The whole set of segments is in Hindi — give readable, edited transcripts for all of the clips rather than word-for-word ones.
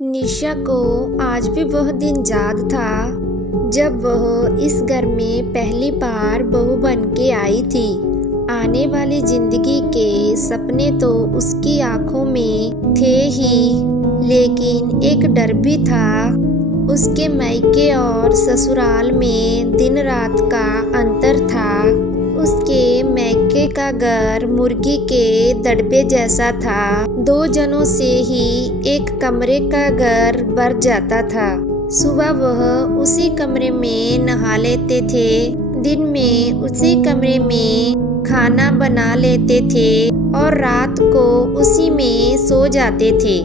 निशा को आज भी वह दिन याद था जब वह इस घर में पहली बार बहू बन के आई थी। आने वाली जिंदगी के सपने तो उसकी आंखों में थे ही, लेकिन एक डर भी था। उसके मायके और ससुराल में दिन रात का अंतर था। उसके मायके का घर मुर्गी के दड़बे जैसा था। 2 जनों से ही एक कमरे का घर भर जाता था। सुबह वह उसी कमरे में नहा लेते थे, दिन में उसी कमरे में खाना बना लेते थे और रात को उसी में सो जाते थे।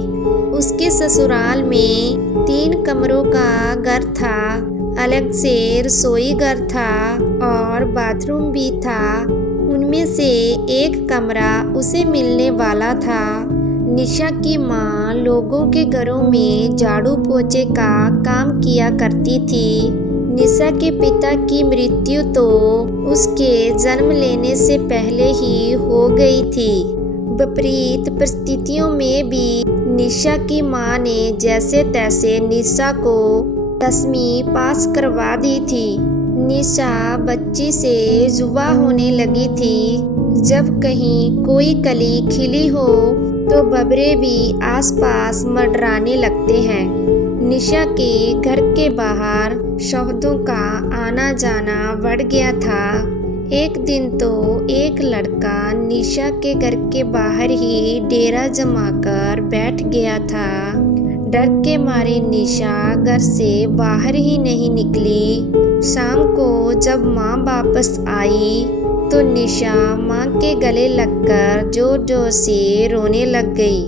उसके ससुराल में 3 कमरों का घर था। अलग से रसोई घर था और बाथरूम भी था। उनमें से एक कमरा उसे मिलने वाला था। निशा की माँ लोगों के घरों में झाड़ू पोछे का काम किया करती थी। निशा के पिता की मृत्यु तो उसके जन्म लेने से पहले ही हो गई थी। विपरीत परिस्थितियों में भी निशा की माँ ने जैसे तैसे निशा को 10वीं पास करवा दी थी। निशा बच्ची से जुआ होने लगी थी। जब कहीं कोई कली खिली हो तो बबरे भी आसपास मंडराने लगते हैं। निशा के घर के बाहर शब्दों का आना जाना बढ़ गया था। एक दिन तो एक लड़का निशा के घर के बाहर ही डेरा जमाकर बैठ गया था। डर के मारे निशा घर से बाहर ही नहीं निकली। शाम को जब माँ वापस आई तो निशा माँ के गले लगकर जोर जोर से रोने लग गई।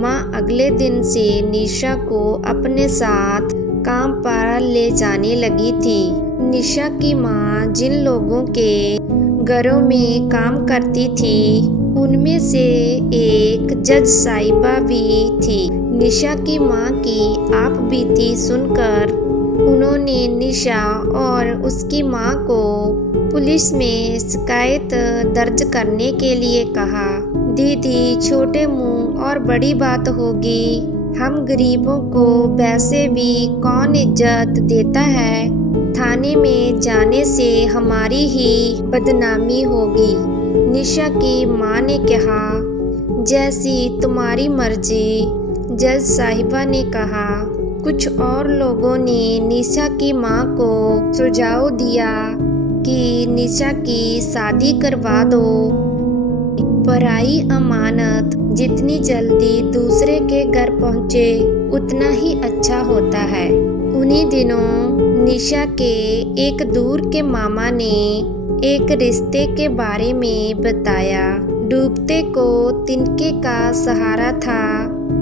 माँ अगले दिन से निशा को अपने साथ काम पर ले जाने लगी थी। निशा की माँ जिन लोगों के घरों में काम करती थी उनमें से एक जज साहिबा भी थी। निशा की माँ की आप बीती सुनकर उन्होंने निशा और उसकी माँ को पुलिस में शिकायत दर्ज करने के लिए कहा। दीदी, छोटे मुंह और बड़ी बात होगी। हम गरीबों को वैसे भी कौन इज्जत देता है। थाने में जाने से हमारी ही बदनामी होगी। निशा की माँ ने कहा, जैसी तुम्हारी मर्जी। जज साहिबा ने कहा। कुछ और लोगों ने निशा की माँ को सुझाव दिया कि निशा की शादी करवा दो। पराई अमानत जितनी जल्दी दूसरे के घर पहुँचे उतना ही अच्छा होता है। उन्हीं दिनों निशा के एक दूर के मामा ने एक रिश्ते के बारे में बताया। डूबते को तिनके का सहारा था।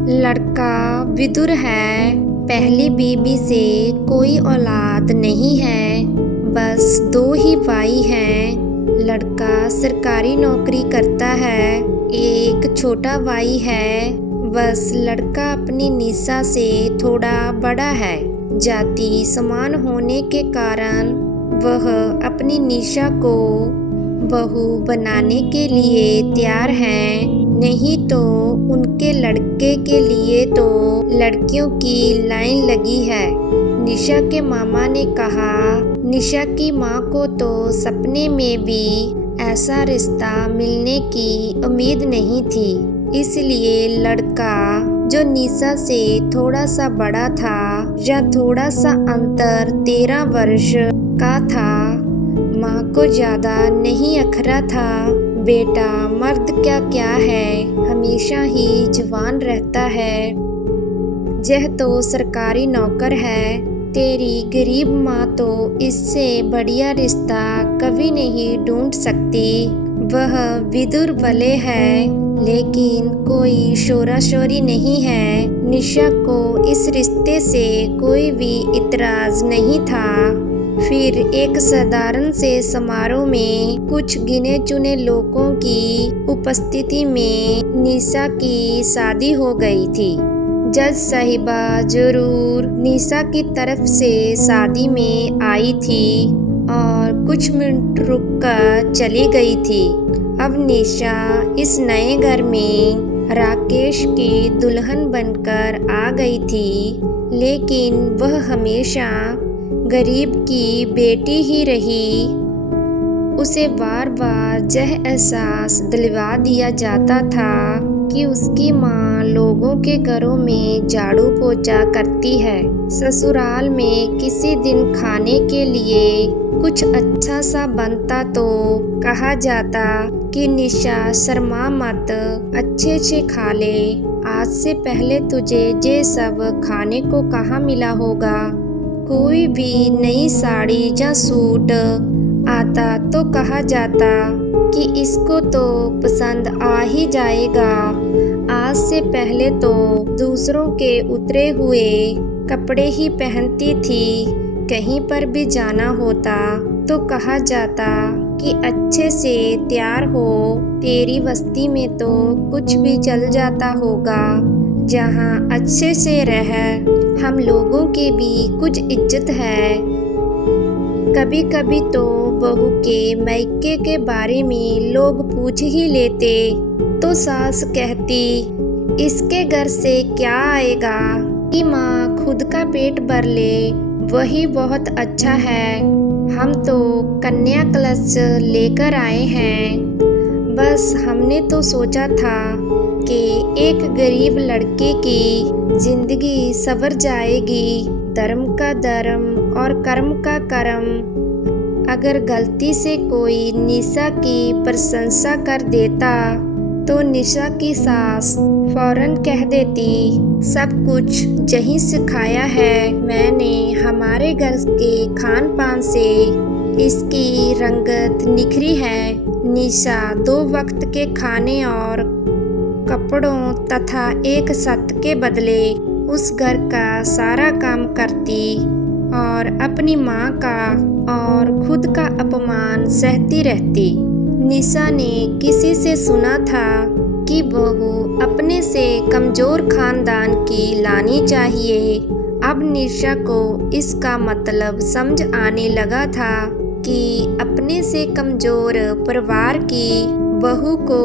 लड़का विदुर है। पहली बीबी से कोई औलाद नहीं है, बस 2 ही भाई हैं। लड़का सरकारी नौकरी करता है। एक छोटा भाई है। बस लड़का अपनी निशा से थोड़ा बड़ा है। जाति समान होने के कारण वह अपनी निशा को बहू बनाने के लिए तैयार हैं। नहीं तो उनके लड़के के लिए तो लड़कियों की लाइन लगी है। निशा के मामा ने कहा। निशा की माँ को तो सपने में भी ऐसा रिश्ता मिलने की उम्मीद नहीं थी। इसलिए लड़का जो निशा से थोड़ा सा बड़ा था या थोड़ा सा अंतर 13 वर्ष का था, माँ को ज्यादा नहीं अखरा था। बेटा, मर्द क्या क्या है, हमेशा ही जवान रहता है। यह तो सरकारी नौकर है। तेरी गरीब माँ तो इससे बढ़िया रिश्ता कभी नहीं ढूंढ सकती। वह विदुर भले है, लेकिन कोई शोरा शोरी नहीं है। निशा को इस रिश्ते से कोई भी इतराज नहीं था। फिर एक साधारण से समारोह में कुछ गिने चुने लोगों की उपस्थिति में निशा की शादी हो गई थी। जज साहिबा जरूर निशा की तरफ से शादी में आई थी और कुछ मिनट रुक कर चली गई थी। अब निशा इस नए घर में राकेश की दुल्हन बनकर आ गई थी, लेकिन वह हमेशा गरीब की बेटी ही रही। उसे बार बार यह एहसास दिलवा दिया जाता था कि उसकी माँ लोगों के घरों में झाड़ू पोछा करती है। ससुराल में किसी दिन खाने के लिए कुछ अच्छा सा बनता तो कहा जाता कि निशा शर्मा मत, अच्छे से खा ले। आज से पहले तुझे ये सब खाने को कहाँ मिला होगा। कोई भी नई साड़ी या सूट आता तो कहा जाता कि इसको तो पसंद आ ही जाएगा। आज से पहले तो दूसरों के उतरे हुए कपड़े ही पहनती थी। कहीं पर भी जाना होता तो कहा जाता कि अच्छे से तैयार हो, तेरी बस्ती में तो कुछ भी चल जाता होगा। जहाँ अच्छे से रह, हम लोगों की भी कुछ इज्जत है। कभी कभी तो बहू के मायके के बारे में लोग पूछ ही लेते तो सास कहती, इसके घर से क्या आएगा कि माँ खुद का पेट भर ले, वही बहुत अच्छा है। हम तो कन्या कलश लेकर आए हैं। बस हमने तो सोचा था कि एक गरीब लड़के की जिंदगी संवर जाएगी। धर्म का धर्म और कर्म का कर्म। अगर गलती से कोई निशा की प्रशंसा कर देता तो निशा की सास फौरन कह देती, सब कुछ यही सिखाया है मैंने। हमारे घर के खान पान से इसकी रंगत निखरी है। निशा 2 वक्त के खाने और कपड़ों तथा एक छत के बदले उस घर का सारा काम करती और अपनी माँ का और खुद का अपमान सहती रहती। निशा ने किसी से सुना था कि बहू अपने से कमजोर खानदान की लानी चाहिए। अब निशा को इसका मतलब समझ आने लगा था कि अपने से कमजोर परिवार की बहू को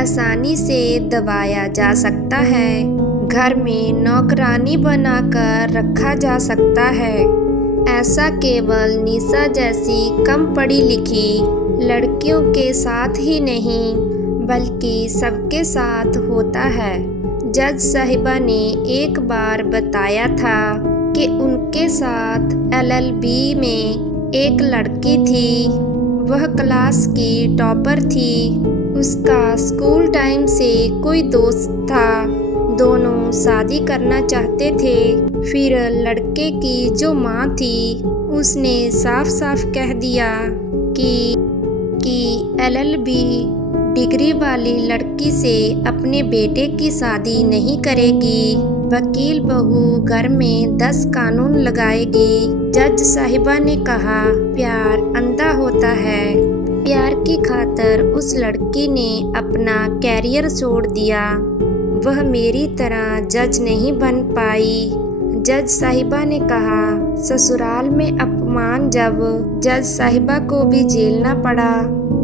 आसानी से दबाया जा सकता है, घर में नौकरानी बनाकर रखा जा सकता है। ऐसा केवल निशा जैसी कम पढ़ी लिखी लड़कियों के साथ ही नहीं बल्कि सबके साथ होता है। जज साहिबा ने एक बार बताया था कि उनके साथ LLB में एक लड़की थी। वह क्लास की टॉपर थी। उसका स्कूल टाइम से कोई दोस्त था। दोनों शादी करना चाहते थे। फिर लड़के की जो माँ थी उसने साफ साफ कह दिया कि LLB डिग्री वाली लड़की से अपने बेटे की शादी नहीं करेगी। वकील बहू घर में 10 कानून लगाएगी। जज साहिबा ने कहा, प्यार अंधा होता है। प्यार की खातिर उस लड़की ने अपना कैरियर छोड़ दिया। वह मेरी तरह जज नहीं बन पाई। जज साहिबा ने कहा, ससुराल में अपमान जब जज साहिबा को भी झेलना पड़ा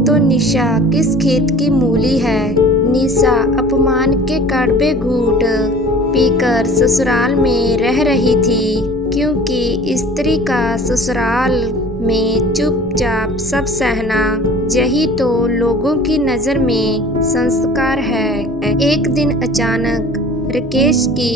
तो निशा किस खेत की मूली है। निशा अपमान के कड़वे घूंट पीकर ससुराल में रह रही थी, क्योंकि स्त्री का ससुराल में चुपचाप सब सहना यही तो लोगों की नज़र में संस्कार है। एक दिन अचानक राकेश की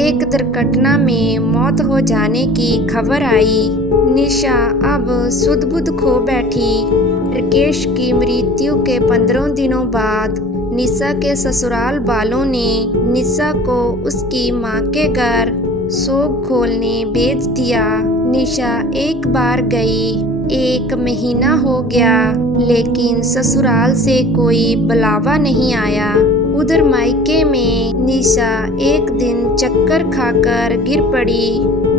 एक दुर्घटना में मौत हो जाने की खबर आई। निशा अब सुध बुध खो बैठी। राकेश की मृत्यु के 15 दिनों बाद निशा के ससुराल वालों ने निशा को उसकी माँ के घर शोक खोलने भेज दिया। निशा एक बार गई, 1 महीना हो गया, लेकिन ससुराल से कोई बुलावा नहीं आया। उधर मायके में निशा एक दिन चक्कर खाकर गिर पड़ी।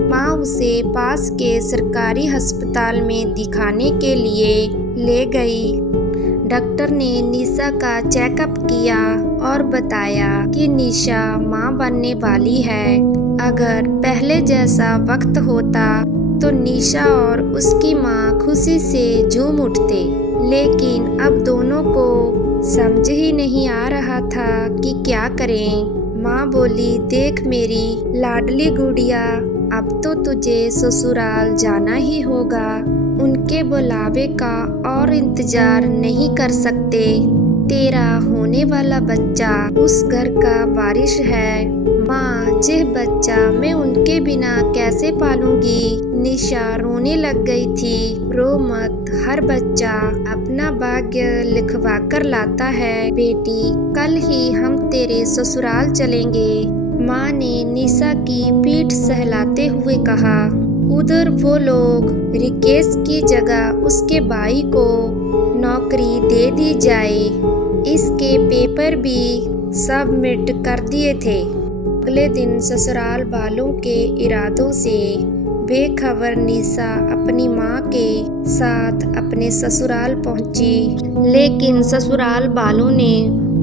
माँ उसे पास के सरकारी अस्पताल में दिखाने के लिए ले गई। डॉक्टर ने निशा का चेकअप किया और बताया कि निशा माँ बनने वाली है। अगर पहले जैसा वक्त होता तो निशा और उसकी माँ खुशी से झूम उठते, लेकिन अब दोनों को समझ ही नहीं आ रहा था कि क्या करें। माँ बोली, देख मेरी लाडली गुड़िया, अब तो तुझे ससुराल जाना ही होगा। उनके बुलावे का और इंतजार नहीं कर सकते। तेरा होने वाला बच्चा उस घर का वारिस है। माँ, यह बच्चा मैं उनके बिना कैसे पालूंगी। निशा रोने लग गई थी। रो मत, हर बच्चा अपना भाग्य लिखवा कर लाता है बेटी। कल ही हम तेरे ससुराल चलेंगे। माँ ने निशा की पीठ सहलाते हुए कहा। उधर वो लोग रिकेश की जगह उसके भाई को नौकरी दे दी जाए, इसके पेपर भी सबमिट कर दिए थे। अगले दिन ससुराल वालों के इरादों से बेखबर निशा अपनी माँ के साथ अपने ससुराल पहुंची, लेकिन ससुराल वालों ने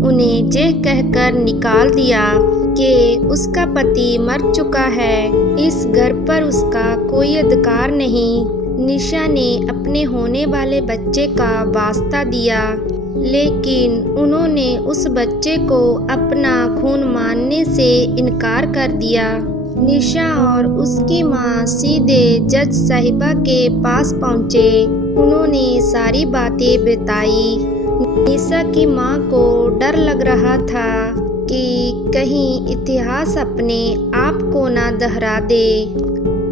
उन्हें यह कहकर निकाल दिया कि उसका पति मर चुका है, इस घर पर उसका कोई अधिकार नहीं। निशा ने अपने होने वाले बच्चे का वास्ता दिया, लेकिन उन्होंने उस बच्चे को अपना खून मानने से इनकार कर दिया। निशा और उसकी माँ सीधे जज साहिबा के पास पहुँचे। उन्होंने सारी बातें बताई। निशा की माँ को डर लग रहा था कि कहीं इतिहास अपने आप को ना दोहरा दे।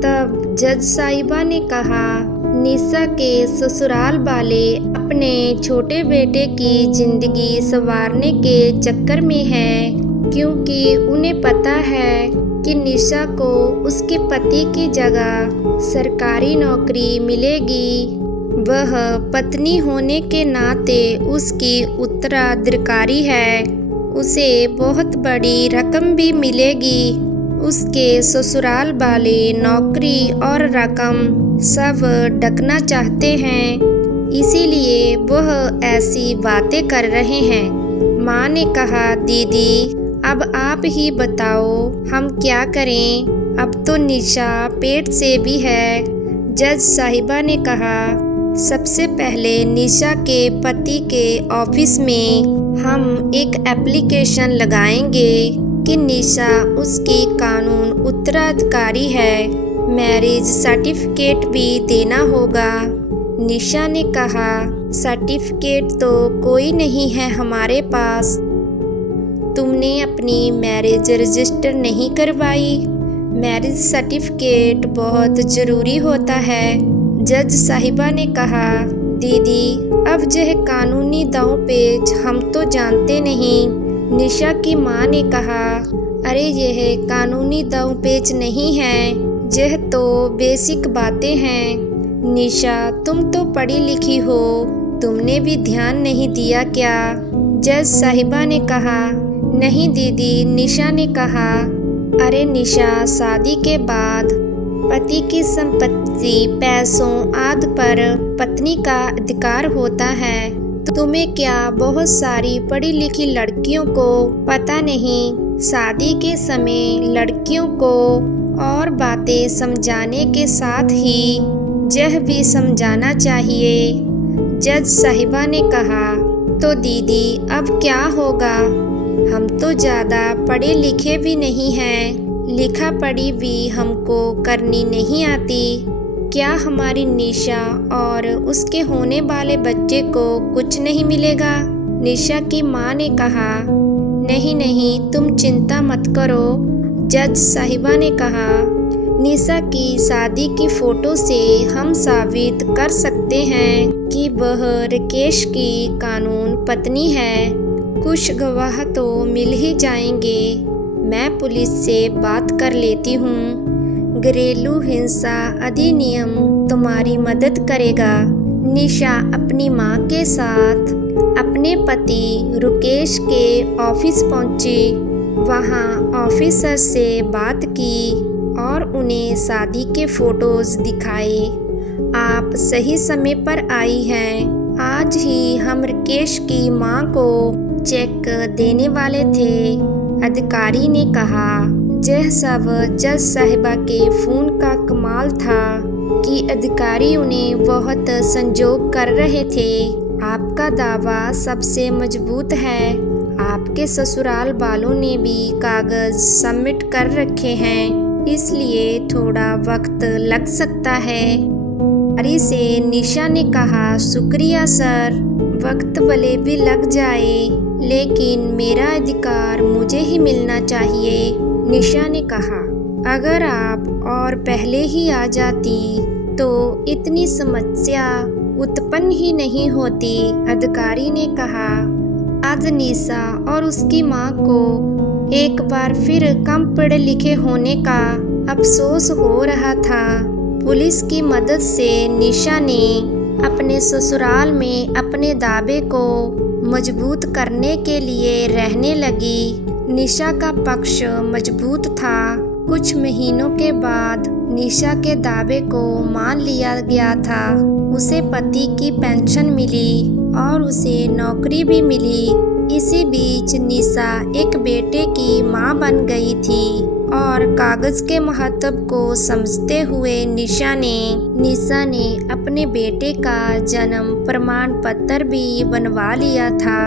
तब जज साहिबा ने कहा, निशा के ससुराल वाले अपने छोटे बेटे की जिंदगी संवारने के चक्कर में हैं, क्योंकि उन्हें पता है कि निशा को उसके पति की जगह सरकारी नौकरी मिलेगी। वह पत्नी होने के नाते उसकी उत्तराधिकारी है। उसे बहुत बड़ी रकम भी मिलेगी। उसके ससुराल वाले नौकरी और रकम सब ढकना चाहते हैं, इसीलिए वह ऐसी बातें कर रहे हैं। माँ ने कहा, दीदी अब आप ही बताओ हम क्या करें, अब तो निशा पेट से भी है। जज साहिबा ने कहा, सबसे पहले निशा के पति के ऑफिस में हम एक एप्लीकेशन लगाएंगे कि निशा उसकी कानून उत्तराधिकारी है। मैरिज सर्टिफिकेट भी देना होगा। निशा ने कहा, सर्टिफिकेट तो कोई नहीं है हमारे पास। तुमने अपनी मैरिज रजिस्टर नहीं करवाई। मैरिज सर्टिफिकेट बहुत ज़रूरी होता है। जज साहिबा ने कहा, दीदी अब यह कानूनी दांव पेच हम तो जानते नहीं। निशा की माँ ने कहा, अरे यह कानूनी दांव पेच नहीं है, यह तो बेसिक बातें हैं। निशा तुम तो पढ़ी लिखी हो, तुमने भी ध्यान नहीं दिया क्या? जज साहिबा ने कहा, नहीं दीदी। निशा ने कहा, अरे निशा, शादी के बाद पति की संपत्ति, पैसों आदि पर पत्नी का अधिकार होता है। तुम्हें क्या बहुत सारी पढ़ी लिखी लड़कियों को पता नहीं? शादी के समय लड़कियों को और बातें समझाने के साथ ही यह भी समझाना चाहिए। जज साहिबा ने कहा, तो दीदी अब क्या होगा? हम तो ज़्यादा पढ़े लिखे भी नहीं हैं, लिखा पढ़ी भी हमको करनी नहीं आती। क्या हमारी निशा और उसके होने वाले बच्चे को कुछ नहीं मिलेगा? निशा की माँ ने कहा, नहीं नहीं, तुम चिंता मत करो। जज साहिबा ने कहा, निशा की शादी की फ़ोटो से हम साबित कर सकते हैं कि वह रिकेश की कानून पत्नी है। कुछ गवाह तो मिल ही जाएंगे। मैं पुलिस से बात कर लेती हूँ। घरेलू हिंसा अधिनियम तुम्हारी मदद करेगा। निशा अपनी माँ के साथ अपने पति रुकेश के ऑफिस पहुँची। वहाँ ऑफिसर से बात की और उन्हें शादी के फ़ोटोज़ दिखाए। आप सही समय पर आई हैं। आज ही हम रिकेश की माँ को चेक देने वाले थे, अधिकारी ने कहा। यह सब जज साहिबा के फ़ोन का कमाल था कि अधिकारी उन्हें बहुत संजोग कर रहे थे। आपका दावा सबसे मजबूत है। आपके ससुराल वालों ने भी कागज सबमिट कर रखे हैं, इसलिए थोड़ा वक्त लग सकता है। बारी से निशा ने कहा, शुक्रिया सर, वक्त भले भी लग जाए लेकिन मेरा अधिकार मुझे ही मिलना चाहिए। निशा ने कहा, अगर आप और पहले ही आ जाती तो इतनी समस्या उत्पन्न ही नहीं होती। अधिकारी ने कहा, आज निशा और उसकी माँ को एक बार फिर कम पढ़े लिखे होने का अफसोस हो रहा था। पुलिस की मदद से निशा ने अपने ससुराल में अपने दावे को मजबूत करने के लिए रहने लगी। निशा का पक्ष मजबूत था। कुछ महीनों के बाद निशा के दावे को मान लिया गया था। उसे पति की पेंशन मिली और उसे नौकरी भी मिली। इसी बीच निशा एक बेटे की मां बन गई थी और कागज के महत्व को समझते हुए निशा ने अपने बेटे का जन्म प्रमाण पत्र भी बनवा लिया था।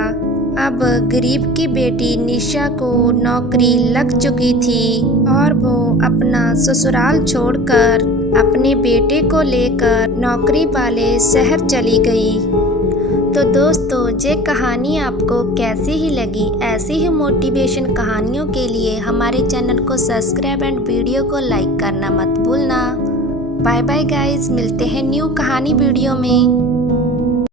अब गरीब की बेटी निशा को नौकरी लग चुकी थी और वो अपना ससुराल छोड़कर अपने बेटे को लेकर नौकरी वाले शहर चली गई। तो दोस्तों, ये कहानी आपको कैसी ही लगी? ऐसी ही मोटिवेशन कहानियों के लिए हमारे चैनल को सब्सक्राइब एंड वीडियो को लाइक करना मत भूलना। बाय बाय गाइस, मिलते हैं न्यू कहानी वीडियो में।